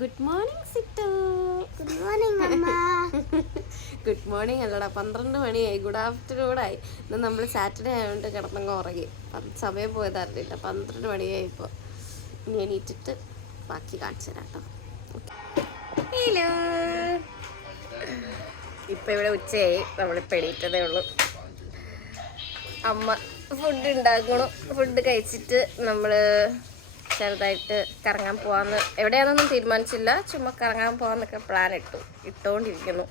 Good morning situ. Good morning അമ്മ. Good morning അല്ലടാ, 12 മണിയായി. ഗുഡ് ആഫ്റ്റർനൂണായി. ഇന്ന് നമ്മൾ സാറ്റർഡേ ആയതുകൊണ്ട് കിടന്നങ്ങ് ഉറങ്ങി. സമയം പോയതറിയില്ല. 12 മണിയായി. ഇപ്പോൾ ഇനി എണീറ്റിട്ട് ബാക്കി കാണിച്ചു തരാം കേട്ടോ. ഹലോ, ഇപ്പം ഇവിടെ ഉച്ചയായി. നമ്മളിപ്പോൾ എണീറ്റതേ ഉള്ളൂ. അമ്മ ഫുഡ് ഉണ്ടാക്കണം. ഫുഡ് കഴിച്ചിട്ട് നമ്മൾ ചെറുതായിട്ട് കറങ്ങാൻ പോകാമെന്ന്, എവിടെയാണെന്നൊന്നും തീരുമാനിച്ചില്ല. ചുമ്മാ കറങ്ങാൻ പോകാമെന്നൊക്കെ പ്ലാൻ ഇട്ടുകൊണ്ടിരിക്കുന്നു.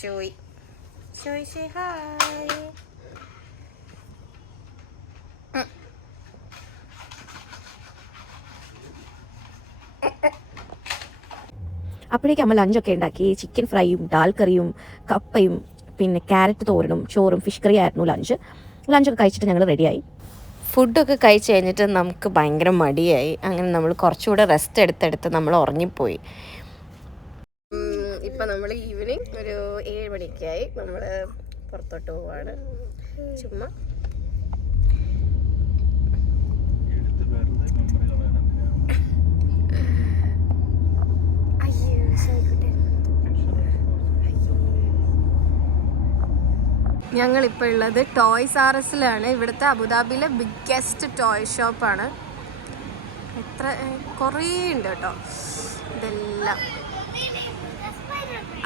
ഷോയ് ഷോയ് ഷേ ഹായ്. അപ്പോഴേക്കും അമ്മ ലഞ്ചൊക്കെ ഉണ്ടാക്കി. ചിക്കൻ ഫ്രൈയും ദാൽ കറിയും കപ്പയും പിന്നെ ക്യാരറ്റ് തോരനും ചോറും ഫിഷ് കറി ആയിരുന്നു ലഞ്ചൊക്കെ കഴിച്ചിട്ട് ഞങ്ങൾ റെഡിയായി. ഫുഡൊക്കെ കഴിച്ച് കഴിഞ്ഞിട്ട് നമുക്ക് ഭയങ്കര മടിയായി. അങ്ങനെ നമ്മൾ കുറച്ചുകൂടെ റെസ്റ്റ് എടുത്തെടുത്ത് നമ്മൾ ഉറങ്ങിപ്പോയി. ഇപ്പം നമ്മൾ ഈവനിങ് ഒരു 7 മണിക്കായി. നമ്മൾ പുറത്തോട്ട് പോവാണ്. ചുമ്മാ ഞങ്ങളിപ്പോൾ ഉള്ളത് ടോയ്സ് ആർ എസിലാണ്. ഇവിടുത്തെ അബുദാബിയിലെ ബിഗ്ഗസ്റ്റ് ടോയ് ഷോപ്പാണ്. കുറേ ഉണ്ട് കേട്ടോ. ഇതെല്ലാം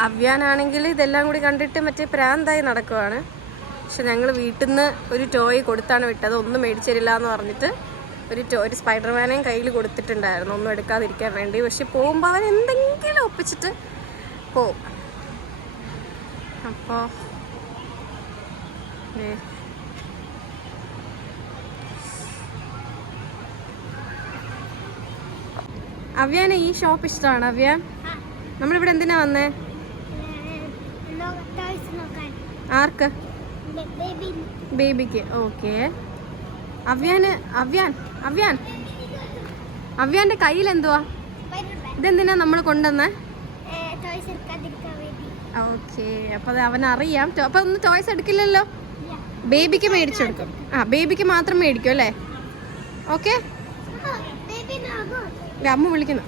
അവ്യാനാണെങ്കിൽ ഇതെല്ലാം കൂടി കണ്ടിട്ട് മറ്റേ പ്രാന്തായി നടക്കുവാണ്. പക്ഷെ ഞങ്ങൾ വീട്ടിൽ നിന്ന് ഒരു ടോയ് കൊടുത്താണ് വിട്ടത്. ഒന്നും മേടിച്ചു തരില്ല എന്ന് പറഞ്ഞിട്ട് ഒരു സ്പൈഡർമാനെയും കയ്യിൽ കൊടുത്തിട്ടുണ്ടായിരുന്നു, ഒന്നും എടുക്കാതിരിക്കാൻ വേണ്ടി. പക്ഷെ പോകുമ്പോൾ അവൻ എന്തെങ്കിലും ഒപ്പിച്ചിട്ട് പോവും. അപ്പോൾ അവ്യാന് ഈ ഷോപ്പ് ഇഷ്ടമാണ്. അവ്യാൻ, നമ്മളിവിടെ എന്തിനാ വന്നേ? ആർക്ക്? ബേബിക്ക്. ഓക്കെ. അവ്യാന്റെ കയ്യിൽ എന്തുവാ? ഇതെന്തിനാ നമ്മൾ കൊണ്ടുവന്നേ? ഓക്കെ, അപ്പൊ അത് അവനറിയാം. അപ്പൊ ഒന്ന് ടോയ്സ് എടുക്കില്ലല്ലോ. ബേബിക്ക് മേടിച്ചെടുക്കും. ബേബിക്ക് മാത്രം മേടിക്കും അല്ലേ? ഓക്കെ. അമ്മ വിളിക്കുന്നു.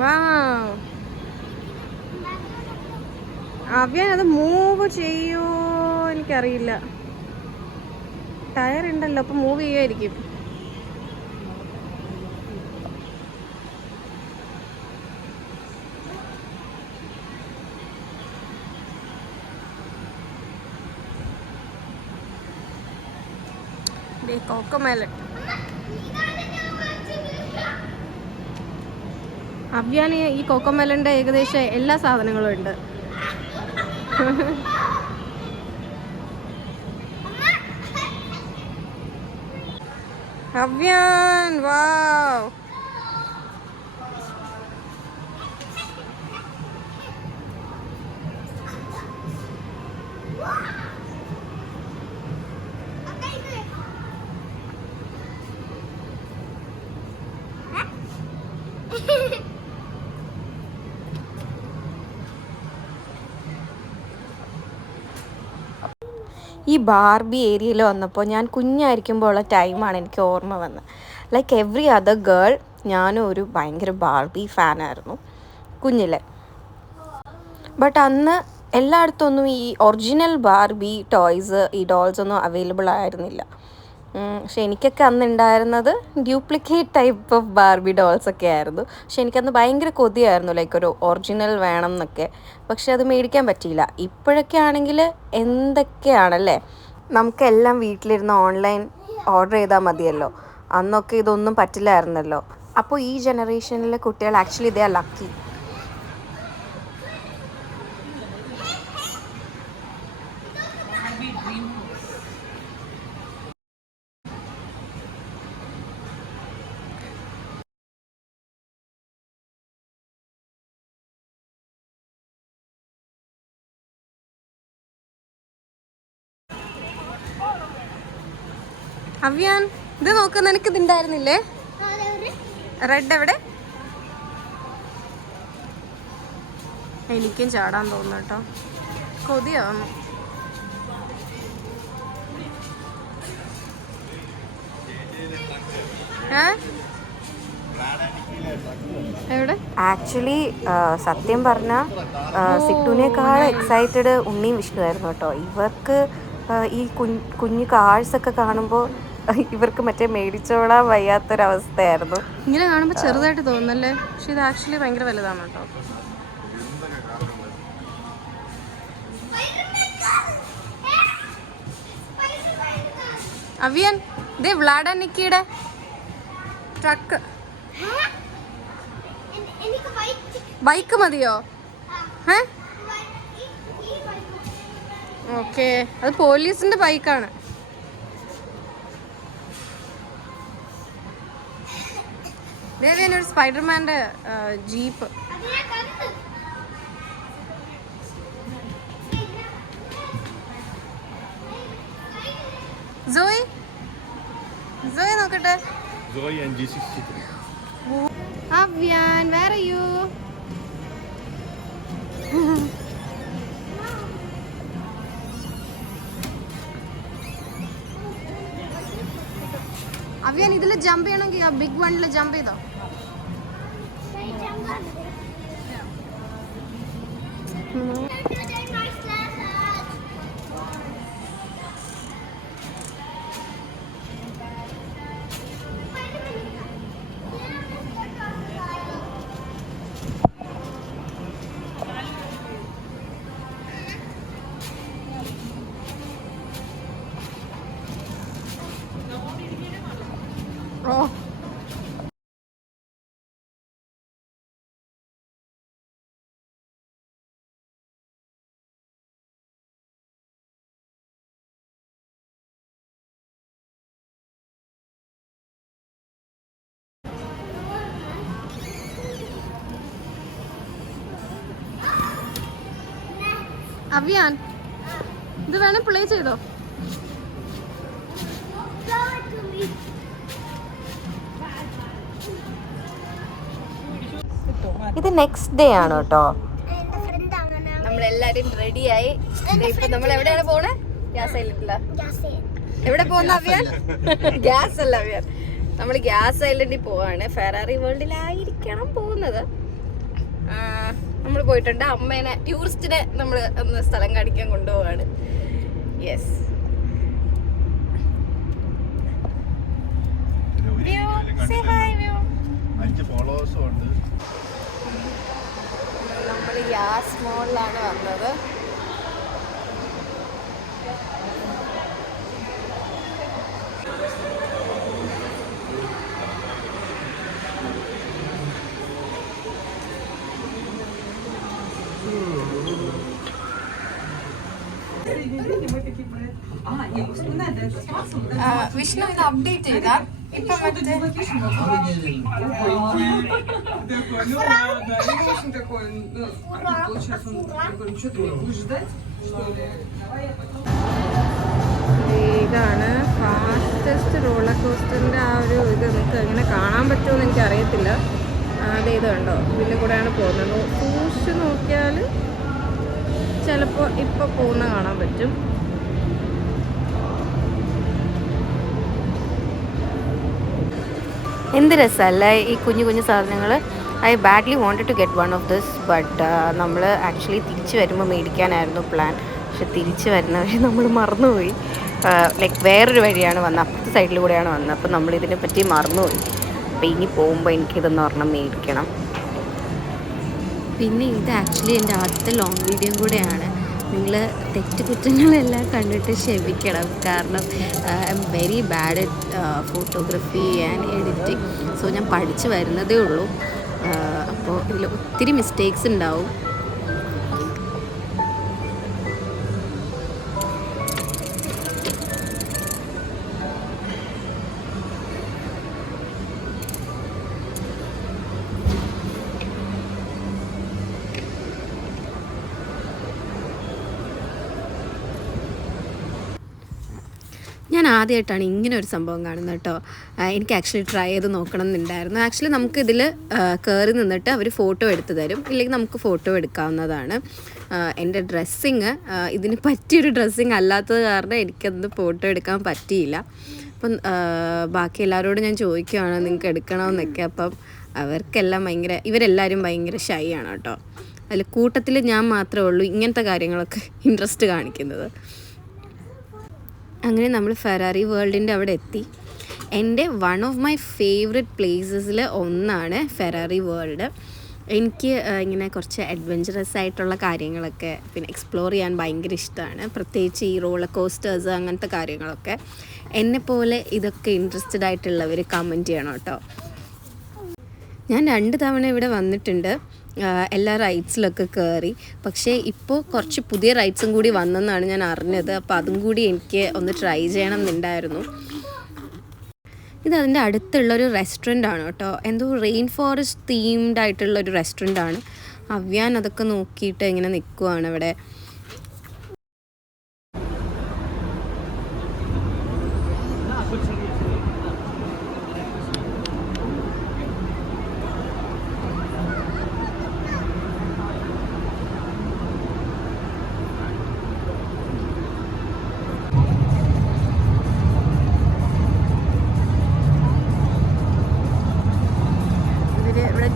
വാവ്, അവ്യാൻ അത് മൂവ് ചെയ്യോ എനിക്കറിയില്ല. ടയർ ഉണ്ടല്ലോ, അപ്പൊ മൂവ് ചെയ്യുമായിരിക്കും. കോക്കോമെലൺ. അവ്യാന് ഈ കോക്കോമെലന്റെ ഏകദേശം എല്ലാ സാധനങ്ങളും ഉണ്ട്. അവ്യാൻ വാവ്. ഈ ബാർബി ഏരിയയിൽ വന്നപ്പോൾ ഞാൻ കുഞ്ഞായിരിക്കുമ്പോൾ ഉള്ള ടൈമാണ് എനിക്ക് ഓർമ്മ വന്നത്. ലൈക്ക് എവ്രി അതർ ഗേൾ, ഞാനും ഒരു ഭയങ്കര ബാർബി ഫാനായിരുന്നു കുഞ്ഞിലെ. ബട്ട് അന്ന് എല്ലായിടത്തൊന്നും ഈ ഒറിജിനൽ ബാർബി ടോയ്സ്, ഈ ഡോൾസ് ഒന്നും അവൈലബിൾ ആയിരുന്നില്ല. പക്ഷെ എനിക്കൊക്കെ അന്ന് ഉണ്ടായിരുന്നത് ഡ്യൂപ്ലിക്കേറ്റ് ടൈപ്പ് ഓഫ് ബാർബി ഡോൾസൊക്കെ ആയിരുന്നു. പക്ഷെ എനിക്കന്ന് ഭയങ്കര കൊതിയായിരുന്നു, ലൈക്ക് ഒരു ഒറിജിനൽ വേണം എന്നൊക്കെ. പക്ഷെ അത് മേടിക്കാൻ പറ്റിയില്ല. ഇപ്പോഴൊക്കെ ആണെങ്കിൽ എന്തൊക്കെയാണല്ലേ, നമുക്കെല്ലാം വീട്ടിലിരുന്ന് ഓൺലൈൻ ഓർഡർ ചെയ്താൽ മതിയല്ലോ. അന്നൊക്കെ ഇതൊന്നും പറ്റില്ലായിരുന്നല്ലോ. അപ്പോൾ ഈ ജനറേഷനിലെ കുട്ടികൾ actually they are lucky. Avyan, ഇത് നോക്ക്, നിനക്ക് ഇതുണ്ടായിരുന്നില്ലേ? റെഡ് എവിടെ? എനിക്കും ചാടാൻ തോന്നുന്നു കേട്ടോ, കൊതിയാവുന്നു. എവിടെ? ആക്ച്വലി സത്യം പറഞ്ഞാൽ സിട്ടുവിനേക്കാൾ എക്സൈറ്റഡ് ഉണ്ണിയും വിഷ്ണു ആയിരുന്നു കേട്ടോ. ഇവർക്ക് ഈ കുഞ്ഞു കാഴ്സൊക്കെ കാണുമ്പോൾ ഇവർക്ക് മറ്റേ മേടിച്ചോളാൻ വയ്യാത്തൊരവസ്ഥയായിരുന്നു. ഇങ്ങനെ കാണുമ്പോൾ ചെറുതായിട്ട് തോന്നുന്നല്ലേ, പക്ഷെ ഇത് ആക്ച്വലി ഭയങ്കര വലുതാണ് കേട്ടോ. അവിയൻ ദേ വ്ലാഡ് ആൻഡ് നിക്കിയുടെ ട്രക്ക്. ബൈക്ക് മതിയോ? ഓക്കെ, അത് പോലീസിന്റെ ബൈക്കാണ്. ദേവിയൻ ഒരു സ്പൈഡർമാന്റെ ജീപ്പ്. സോയി സോയി നോക്കട്ടെ. Avian, where are you? Avian, ഇതിൽ ജമ്പ് ചെയ്യണമെങ്കിൽ ആ ബിഗ് വണ്ണിൽ ജമ്പ് ചെയ്തോ. Oh. അവിയാൻ, ഇത് വേണം പ്ലേ ചെയ്തോ. ഇത് നെക്സ്റ്റ് ഡേ ആണ് കേട്ടോ. നമ്മളെല്ലാരും റെഡിയായി. ഇപ്പൊ നമ്മൾ എവിടെയാണ് പോണേ? ഗ്യാസ് ഐലൻഡില. എവിടെ പോകുന്ന അവിയാൻ? ഗ്യാസ് അല്ല അവിയാൻ, നമ്മൾ ഗ്യാസ് ഐലൻഡിൽ പോവാണ്. ഫെറാറി വേൾഡിലായിരിക്കണം പോകുന്നത്. നമ്മൾ പോയിട്ടുണ്ട്. അമ്മേനെ ടൂറിസ്റ്റിനെ നമ്മൾ ഒന്ന് സ്ഥലം കാണിക്കാൻ കൊണ്ടുപോവാണ്. യെസ്, നമ്മൾ ഗ്യാസ് മോളിലാണ് വന്നത്. വിഷ്ണു ഇത് അപ്ഡേറ്റ് ചെയ്താ ഇപ്പൊ മറ്റേ ഇതാണ് ഫാസ്റ്റസ്റ്റ് റോളർ കോസ്റ്ററിന്റെ ആ ഒരു ഇത്. നിങ്ങൾക്ക് എങ്ങനെ കാണാൻ പറ്റുമെന്ന് എനിക്ക് അറിയത്തില്ല. അത് ഇത് കണ്ടോ, ഇതിൻ്റെ കൂടെയാണ് പോകുന്നത്. സൂക്ഷിച്ച് നോക്കിയാൽ ചിലപ്പോൾ ഇപ്പോൾ പോകുന്ന കാണാൻ പറ്റും. എന്ത് രസമല്ലേ ഈ കുഞ്ഞു കുഞ്ഞു സാധനങ്ങൾ. I badly wanted to get one of this, but നമ്മൾ ആക്ച്വലി തിരിച്ച് വരുമ്പോൾ മേടിക്കാനായിരുന്നു പ്ലാൻ. പക്ഷെ തിരിച്ച് വരുന്ന വഴി നമ്മൾ മറന്നുപോയി. ലൈക്ക് വേറൊരു വഴിയാണ് വന്നത്, അപ്പുറത്തെ സൈഡിൽ കൂടെയാണ് വന്നത്. അപ്പോൾ നമ്മളിതിനെ പറ്റി മറന്നുപോയി. അപ്പോൾ ഇനി പോകുമ്പോൾ എനിക്കിതെന്ന് പറഞ്ഞാൽ മേടിക്കണം. പിന്നെ ഇത് ആക്ച്വലി എൻ്റെ ആദ്യത്തെ ലോങ് വീഡിയോ കൂടെയാണ്. നിങ്ങൾ തെറ്റുകുറ്റങ്ങളെല്ലാം കണ്ടിട്ട് ക്ഷമിക്കണം. കാരണം I am very bad at photography and editing. So ഞാൻ പഠിച്ചു വരുന്നതേ ഉള്ളൂ. അപ്പോൾ ഇതിൽ ഒത്തിരി മിസ്റ്റേക്സ് ഉണ്ടാവും. ഞാൻ ആദ്യമായിട്ടാണ് ഇങ്ങനെ ഒരു സംഭവം കാണുന്നത് കേട്ടോ. എനിക്ക് ആക്ച്വലി ട്രൈ ചെയ്ത് നോക്കണം എന്നുണ്ടായിരുന്നു. ആക്ച്വലി നമുക്കിതിൽ കയറി നിന്നിട്ട് അവർ ഫോട്ടോ എടുത്ത് തരും, ഇല്ലെങ്കിൽ നമുക്ക് ഫോട്ടോ എടുക്കാവുന്നതാണ്. എൻ്റെ ഡ്രസ്സിങ് ഇതിന് പറ്റിയൊരു ഡ്രസ്സിങ് അല്ലാത്തത് കാരണം എനിക്കത് ഫോട്ടോ എടുക്കാൻ പറ്റിയില്ല. അപ്പം ബാക്കി എല്ലാവരോടും ഞാൻ ചോദിക്കുകയാണ് നിങ്ങൾക്ക് എടുക്കണമെന്നൊക്കെ. അപ്പം ഇവരെല്ലാവരും ഭയങ്കര ഷൈ ആണ് കേട്ടോ. അതിൽ കൂട്ടത്തിൽ ഞാൻ മാത്രമേ ഉള്ളൂ ഇങ്ങനത്തെ കാര്യങ്ങളൊക്കെ ഇൻട്രസ്റ്റ് കാണിക്കുന്നത്. അങ്ങനെ നമ്മൾ ഫെറാറി വേൾഡിൻ്റെ അവിടെ എത്തി. എൻ്റെ വൺ ഓഫ് മൈ ഫേവറേറ്റ് പ്ലേസസിൽ ഒന്നാണ് ഫെറാറി വേൾഡ്. എനിക്ക് ഇങ്ങനെ കുറച്ച് അഡ്വഞ്ചറസ് ആയിട്ടുള്ള കാര്യങ്ങളൊക്കെ പിന്നെ എക്സ്പ്ലോർ ചെയ്യാൻ ഭയങ്കര ഇഷ്ടമാണ്. പ്രത്യേകിച്ച് ഈ റോളർ കോസ്റ്റേഴ്സ് അങ്ങനത്തെ കാര്യങ്ങളൊക്കെ. എന്നെപ്പോലെ ഇതൊക്കെ ഇൻട്രസ്റ്റഡ് ആയിട്ടുള്ളവർ കമൻറ്റ് ചെയ്യണം കേട്ടോ. ഞാൻ 2 തവണ ഇവിടെ വന്നിട്ടുണ്ട്, എല്ലാ റൈഡ്സിലൊക്കെ കയറി. പക്ഷേ ഇപ്പോൾ കുറച്ച് പുതിയ റൈഡ്സും കൂടി വന്നെന്നാണ് ഞാൻ അറിഞ്ഞത്. അപ്പോൾ അതും കൂടി എനിക്ക് ഒന്ന് ട്രൈ ചെയ്യണം എന്നുണ്ടായിരുന്നു. ഇത് അതിൻ്റെ അടുത്തുള്ളൊരു റെസ്റ്റോറൻ്റ് ആണ് കേട്ടോ. എന്തോ റെയിൻ ഫോറസ്റ്റ് തീംഡ് ആയിട്ടുള്ളൊരു റെസ്റ്റോറൻ്റ് ആണ്. അവ്യാൻ അതൊക്കെ നോക്കിയിട്ട് ഇങ്ങനെ നിൽക്കുവാണ് ഇവിടെ.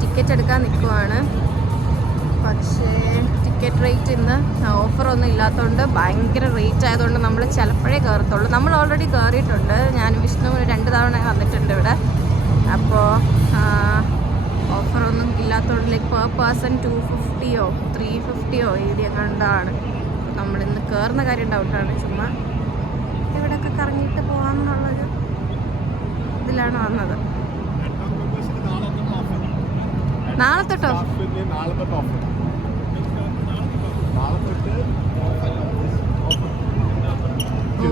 ടിക്കറ്റ് എടുക്കാൻ നിൽക്കുവാണ്. പക്ഷേ ടിക്കറ്റ് റേറ്റ് ഇന്ന് ഓഫറൊന്നും ഇല്ലാത്തതുകൊണ്ട് ഭയങ്കര റേറ്റ് ആയതുകൊണ്ട് നമ്മൾ ചിലപ്പോഴേ കയറത്തുള്ളൂ. നമ്മൾ ഓൾറെഡി കയറിയിട്ടുണ്ട്. ഞാൻ വിഷ്ണു 2 തവണ വന്നിട്ടുണ്ട് ഇവിടെ. അപ്പോൾ ഓഫറൊന്നും ഇല്ലാത്തതുകൊണ്ട് ലൈക്ക് പെർ പേഴ്സൺ 250 350 ഏരിയ കണ്ടാണ്. നമ്മളിന്ന് കയറുന്ന കാര്യം ഡൗട്ടാണ്. ചുമ്മാ ഇവിടെയൊക്കെ കറങ്ങിയിട്ട് പോകാമെന്നുള്ളൊരു ഇതിലാണ് വന്നത്. നാളെ തൊട്ടോ?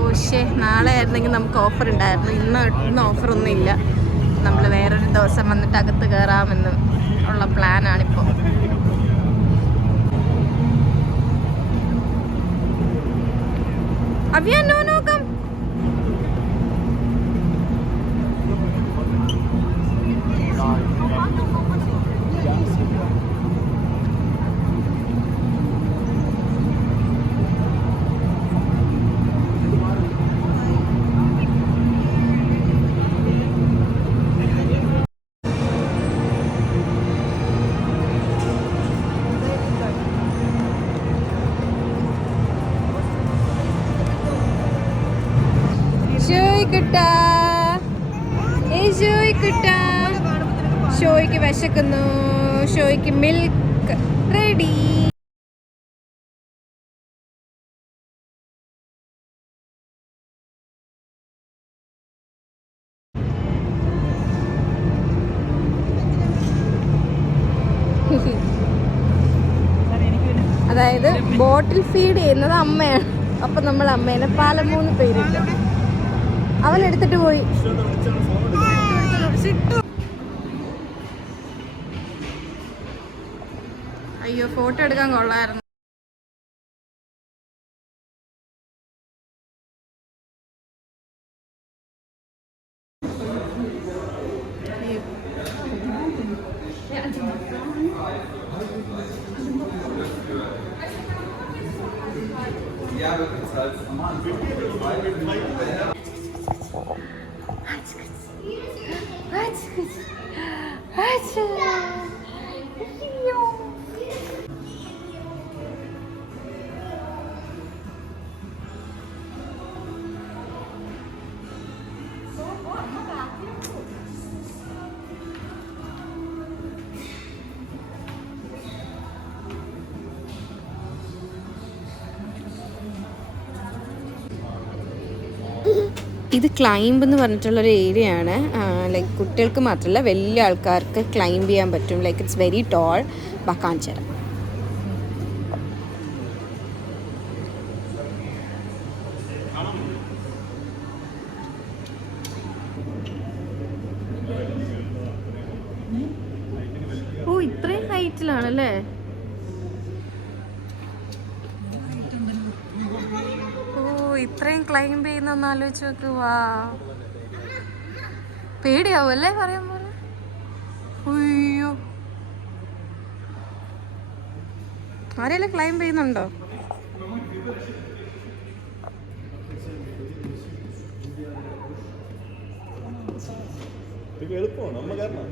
ഓശേ, നാളെ ആയിരുന്നെങ്കിൽ നമുക്ക് ഓഫർ ഉണ്ടായിരുന്നു. ഇന്ന് ഓഫറൊന്നും ഇല്ല. നമ്മൾ വേറൊരു ദിവസം വന്നിട്ട് അകത്ത് കയറാമെന്ന് ഉള്ള പ്ലാനാണിപ്പോൾ. അവിയാൻ നോ നോക്കാം. ഷോയ്ക്ക് വിശക്കുന്നു. ഷോയ്ക്ക് മിൽക്ക് റെഡി. അതായത് ബോട്ടിൽ ഫീഡ് ചെയ്യുന്നത് അമ്മയാണ്. അപ്പം നമ്മൾ അമ്മേനെ 3 പേരുണ്ട്. അവൻ എടുത്തിട്ട് പോയി. അയ്യോ, ഫോട്ടോ എടുക്കാൻ കൊള്ളായിരുന്നു. ഇത് ക്ലൈംബ് എന്ന് പറഞ്ഞിട്ടുള്ളൊരു ഏരിയ ആണ്. ലൈക്ക് കുട്ടികൾക്ക് മാത്രമല്ല വലിയ ആൾക്കാർക്ക് ക്ലൈംബ് ചെയ്യാൻ പറ്റും. Like it's very tall. ബക്കാഞ്ചര ഓ, ഇത്രയും ഹൈറ്റിലാണല്ലേ? ഓ, ഇത്രയും ക്ലൈംബ് ചെയ്യുന്ന ഒന്ന് ആലോചിച്ച് നോക്ക്. വാ, പേടിയാവും അല്ലേ പറയാൻ പോലെ. അയ്യോ, ആരെല്ലാം ക്ലൈംബ് ചെയ്യുന്നുണ്ടോ? എളുപ്പമാണ് നമ്മ കാരണം.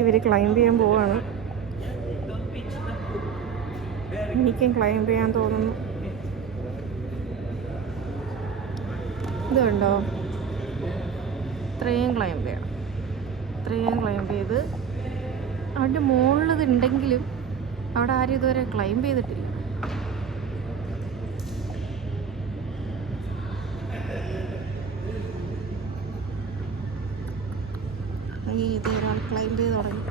ഇവര് ക്ലൈംബ് ചെയ്യാൻ പോവാണ്. എനിക്കും ക്ലൈംബ് ചെയ്യാൻ തോന്നുന്നു. ഇത് കണ്ടോ, ഇത്രയും ക്ലൈംബ് ചെയ്യണം. ഇത്രയും ക്ലൈംബ് ചെയ്ത് അതിൻ്റെ മുകളിൽ ഇത് ഉണ്ടെങ്കിലും അവിടെ ആരും ഇതുവരെ ക്ലൈംബ് ചെയ്തിട്ടില്ല. ഇത് ഒരാൾ ക്ലൈംബ് ചെയ്ത് തുടങ്ങി.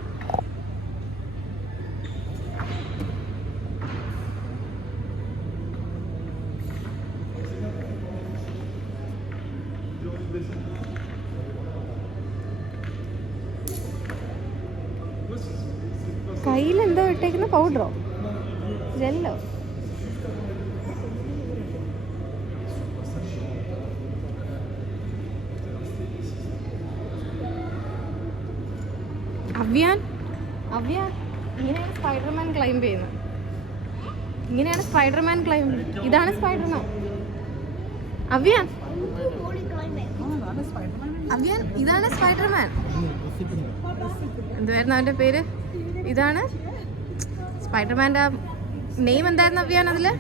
കയ്യിലെന്തോ ഇട്ടേക്കുന്ന പൗഡറോ ജെല്ലോ? അവ്യാൻ ഇങ്ങനെയാണ് സ്പൈഡർമാൻ ക്ലൈംബ് ചെയ്യുന്നത്. ഇങ്ങനെയാണ് സ്പൈഡർമാൻ ക്ലൈംബ്. ഇതാണ് സ്പൈഡർമാൻ. അവ്യാൻ, ഇതാണ് സ്പൈഡർമാൻ. എന്തുവായിരുന്നു അവൻ്റെ പേര്? ഇതാണ് സ്പൈഡർമാൻ്റെ നെയിം എന്തായിരുന്നു അവ്യാൻ അതില്?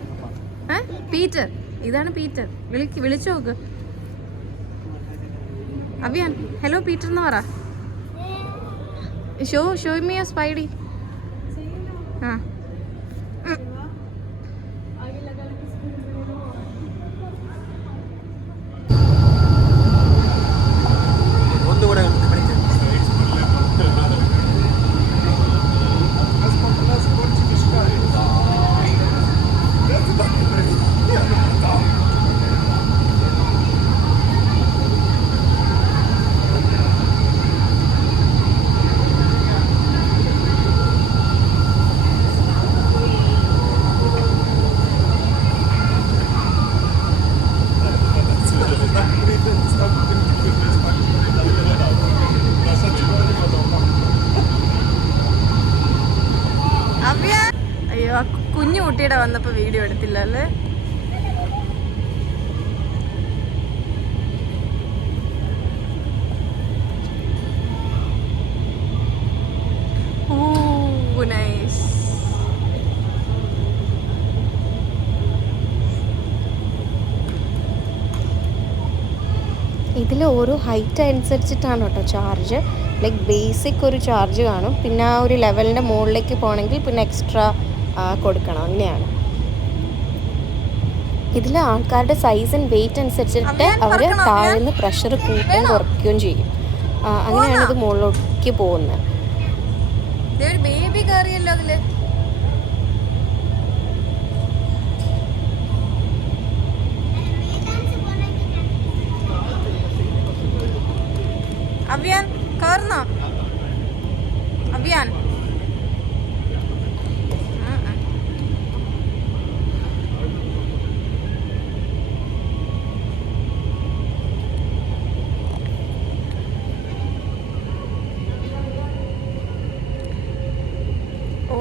പീറ്റർ. ഇതാണ് പീറ്റർ. വിളിച്ചു നോക്ക് അവ്യാൻ. ഹലോ പീറ്റർ എന്ന് പറ. Show me your Spidey. ആ, അയ്യോ, ആ കുഞ്ഞു കുട്ടിയുടെ വന്നപ്പോ വീഡിയോ എടുത്തില്ല അല്ലേ? നൈസ്. ഇതിൽ ഓരോ ഹൈറ്റ് അനുസരിച്ചിട്ടാണ് കേട്ടോ ചാർജ്. ലൈക്ക് ബേസിക് ഒരു ചാർജ് കാണും, പിന്നെ ആ ഒരു ലെവലിൻ്റെ മുകളിലേക്ക് പോകണമെങ്കിൽ പിന്നെ എക്സ്ട്രാ കൊടുക്കണം. അങ്ങനെയാണ്. ഇതിൽ ആൾക്കാരുടെ സൈസ് ആൻഡ് വെയിറ്റ് അനുസരിച്ചിട്ട് അവർ താഴ്ന്ന് പ്രഷർ കൂട്ടുകയും കുറയ്ക്കുകയും ചെയ്യും. അങ്ങനെയാണ് ഇത് മുകളിലേക്ക് പോകുന്നത്. ബേബി കയറിയല്ലോ അതില്. അവ്യാൻ കയറുന്നോ? അവ്യാൻ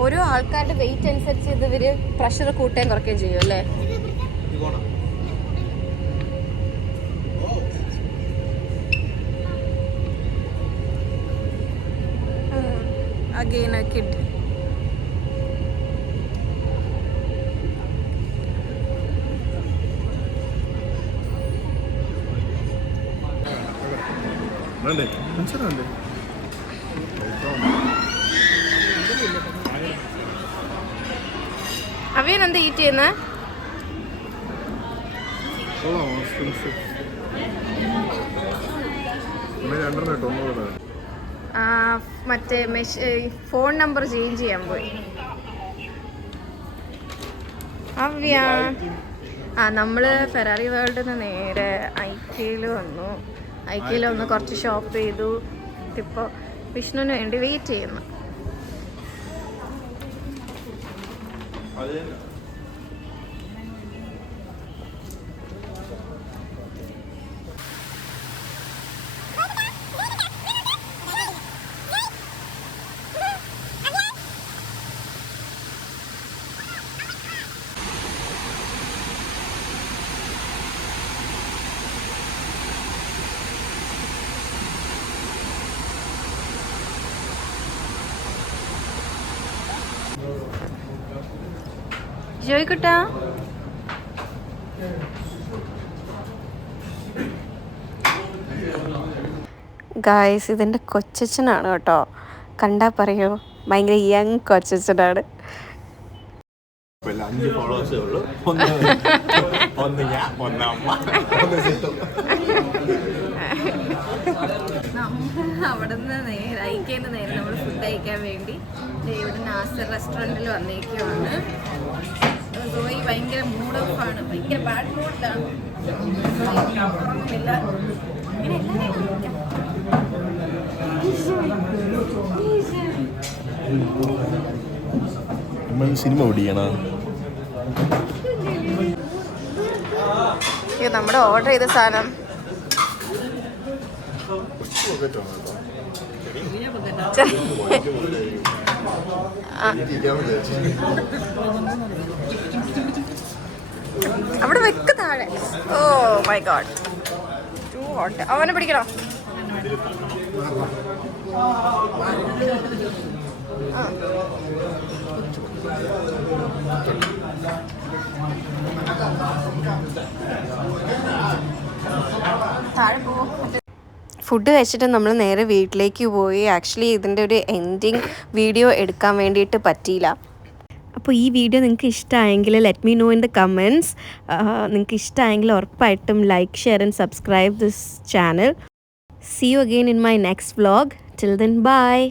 ഓരോ ആൾക്കാരുടെ വെയിറ്റ് അനുസരിച്ച് ഇത് ഇവര് പ്രഷർ കൂട്ടുകയും കുറയ്ക്കുകയും ചെയ്യും അല്ലേ? Again a kid. വേണ്ടേ? മനസ്സിലാണ്ടേ? അവൻ എന്താ ഈറ്റ് ചെയ്യുന്നത്? മറ്റേ ഫോൺ നമ്പർ ചേഞ്ച് ചെയ്യാൻ പോയി. അവ്യ നമ്മൾ ഫെറാറി വേൾഡിൽ നിന്ന് നേരെ ഐക്യയിൽ വന്നു. ഐക്യയിൽ വന്ന് കുറച്ച് ഷോപ്പ് ചെയ്തു. ഇപ്പോൾ വിഷ്ണുവിന് വേണ്ടി വെയിറ്റ് ചെയ്യുന്നു. ജോയിക്കുട്ടാ, ഗായ്സ് ഇതെൻ്റെ കൊച്ചച്ഛനാണ് കേട്ടോ. കണ്ടാൽ പറയോ ഭയങ്കര യങ് കൊച്ചച്ഛനാണ്. 5 ഫോളോവേഴ്സേ ഉള്ളൂ. ഒന്ന് ഞാൻ, ഒന്ന് അമ്മ, ഒന്ന് സിത്തു. അവിടെ നിന്ന് നേരെ ഐക്യന്ന് നേരെ നമ്മൾ ഫുഡ് കഴിക്കാൻ വേണ്ടി ഇവിടെ നാസർ റെസ്റ്റോറൻറ്റിൽ വന്നേക്കുവാണ്. സോയി ഭയങ്കര മൂഡ് ഓഫ് ആണ്, ഭയങ്കര ബാഡ് മൂഡിലാണ്. നമ്മൾ സിനിമ ഓടിക്കണ ഇത് നമ്മുടെ ഓർഡർ ചെയ്ത സാധനം. അവിടെ വെക്ക് താഴെ. Oh my god, too hot. അവനെ പിടിക്കണോ? താഴെ പോ. ഫുഡ് കഴിച്ചിട്ട് നമ്മൾ നേരെ വീട്ടിലേക്ക് പോയി. ആക്ച്വലി ഇതിൻ്റെ ഒരു എൻഡിങ് വീഡിയോ എടുക്കാൻ വേണ്ടിയിട്ട് പറ്റിയില്ല. അപ്പോൾ ഈ വീഡിയോ നിങ്ങൾക്ക് ഇഷ്ടമായെങ്കിൽ let me know in the comments. നിങ്ങൾക്ക് ഇഷ്ടമായെങ്കിൽ ഉറപ്പായിട്ടും like, share and subscribe this channel. See you again in my next vlog. Till then, bye.